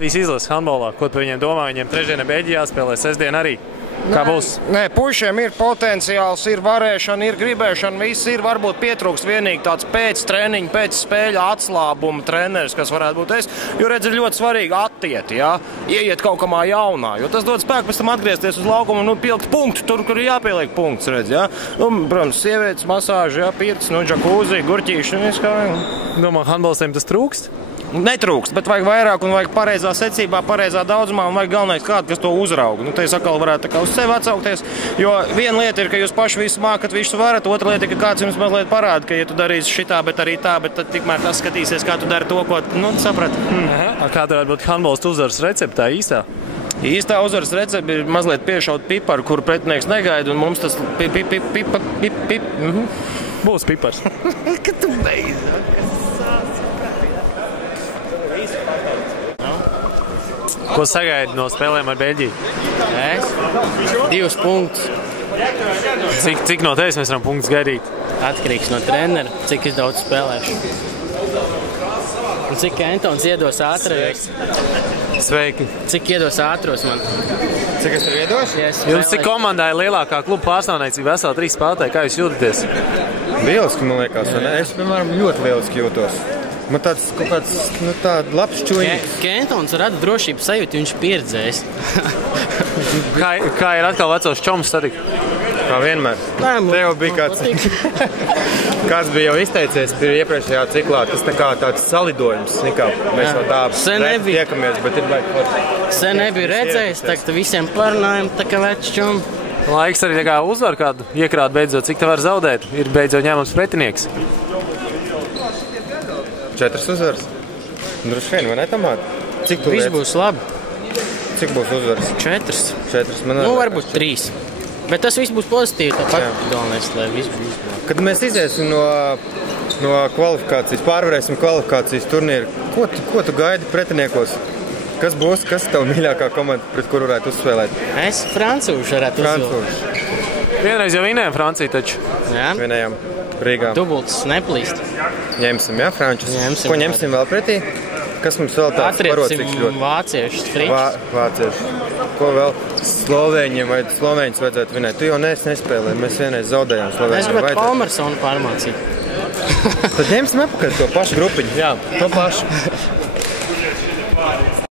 Latvijas izlases handbolā, ko tu viņiem domā? Viņiem trešdiena Beļģijā spēlē, sestdien arī. Kā būs? Nē, pušiem ir potenciāls, ir varēšana, ir gribēšana, viss ir. Varbūt pietrūkst vienīgi tāds pēc treniņa, pēc spēļa atslābuma treneris, kas varētu būt es. Jo redz, ir ļoti svarīgi attiet, jā, ieiet kaut kamā jaunā, jo tas dod spēku pēc tam atgriezties uz laukumu un pielikt punktu tur, kur ir jāpieliek punkts, redz, jā. Protams, sievietes, masāži, jā, pirts, džakūzi, gurķīši, viss kā. Domā, handbolistiem tas trūkst? Netrūkst, bet vajag vairāk un vajag pareizā secībā, pareizā daudzumā un vajag galvenais kādu, kas to uzrauga. Te es atkal varētu tā kā uz sevi atsaukties, jo viena lieta ir, ka jūs paši visu mākat, visu varat, otra lieta ir, ka kāds jums mazliet parāda, ka ja tu darīsi šitā, bet arī tā, bet tad tikmēr tas skatīsies, kā tu dari to, ko, saprat. Kāda varētu būt handbolistu uzvaras receptā īstā? Īstā uzvaras recepte ir mazliet piešaut piparu, kuru pretinieks negaida, un mums tas Būs pipars. Kad tu beidzi? Ko sagaidi no spēlēm ar Beļģiju? Es? 2 punktus. Cik no tevis mēs varam punktus gaidīt? Atkarīgs no trenera, cik es daudz spēlēšu. Un cik Antons iedos ātrajos. Sveiki. Cik iedos ātros man. Cik es tev iedošu? Jums cik komandai lielākā kluba pārstāvniecība vesela 3 spēlētāji, kā jūs jūtaties? Lieliski, man liekas. Es, piemēram, ļoti lieliski jūtos. Man tāds kaut kāds, tāda labs čuņīgs. Antons rada drošības sajūtu, viņš pieredzējis. Kā ir atkal vecos čoms satikt? Kā vienmēr. Te jau bija kāds bija jau izteicies iepriekšējā ciklā, tas tāds salidojums, nekā mēs jau tā tiekamies, bet ir vajag kaut. Sen nebija redzējis, tagad visiem parunājam, tā kā veci čomi. Laiks arī uzvar kādu iekrāt beidzot, cik te var zaudēt, ir beidzot ņēmums pretinieks. 4 uzvaras. Droši vien, vai ne, Tomāt? Cik tu Viss liec? būs labi. Cik būs uzvaras? 4. 4. Man Varbūt 3. Bet tas viss būs pozitīvi, tāpat galvenais, lai viss būs labi. Kad mēs iziesim no kvalifikācijas, pārvarēsim kvalifikācijas turnīru, ko tu gaidi pretiniekos? Kas būs, kas tev mīļākā komanda, pret kuru varētu uzspēlēt? Es francūšu varētu uzspēlēt. Vienreiz jau vinējām Franciju taču. Jā. Vinējām Rīgā. Dubultas neplīst. Ņemsim, jā, frančus. Ņemsim. Ko ņemsim vēl pretī? Kas mums vēl tāds parocīgs ļoti? Vāciešus, fričus. Vāciešus. Ko vēl? Slovēņiem vai Slovēņus vajadzētu vinēt? Tu jau nespēlē, mēs vienreiz zaudējām Slovēņiem. Es gribētu Palmersonu pārmācīt. Tad ņemsim apakaļ to pašu grupiņu. Jā, to pašu.